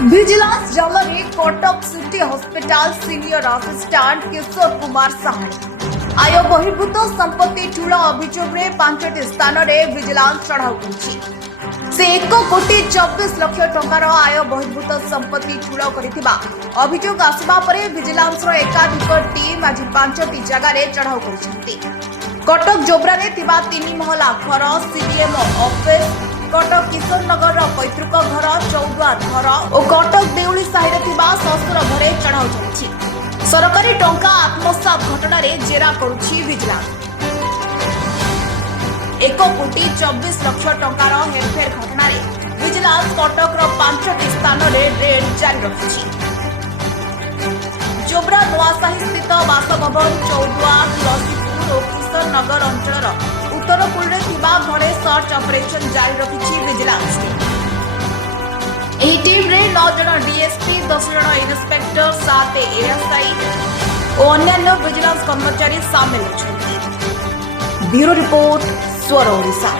Vigilance जालरे Cuttack city hospital senior assistant Kishore Kumar Saha आय बहिर्भूत संपत्ति ठूल अभियोग में 5टी स्थान में विजिलेंस चढ़ाऊ कर से 1,24 लाख टंकार आय बहिर्भूत संपत्ति ठूल कर अभियोग आसवा पर विजिलेंस एकाधिक टीम आज 5टी जगार चढ़ाऊ कर कटक जोब्रा 3 महला घर सीडीएमओ ऑफिस कटक किशोर नगर पैतृक घर चौद्वार घर और कटक देउली साहिरे शशुर घरे चढ़ाऊ चली सरकारी टंका आत्मसात घटना जेरा करुछि विजिलेंस 1,24 लाख टंकार हेरफेर घटना विजिलेंस कटक 5टी स्थान में रेड जारी रखिछि। जोब्रा नुआसाही स्थित बासभवन चौद्वार लसीपुर और किशोर नगर अंचल उत्तर पूर्व घरे सर्च ऑपरेशन जारी रखिछि विजिलेंस टीम रे 9 जन डीएसपी 10 जन इन्स्पेक्टर 7 एएसआई और अन्य विजिलेंस कर्मचारी शामिल अछंती। ब्यूरो रिपोर्ट स्वर ओडिशा।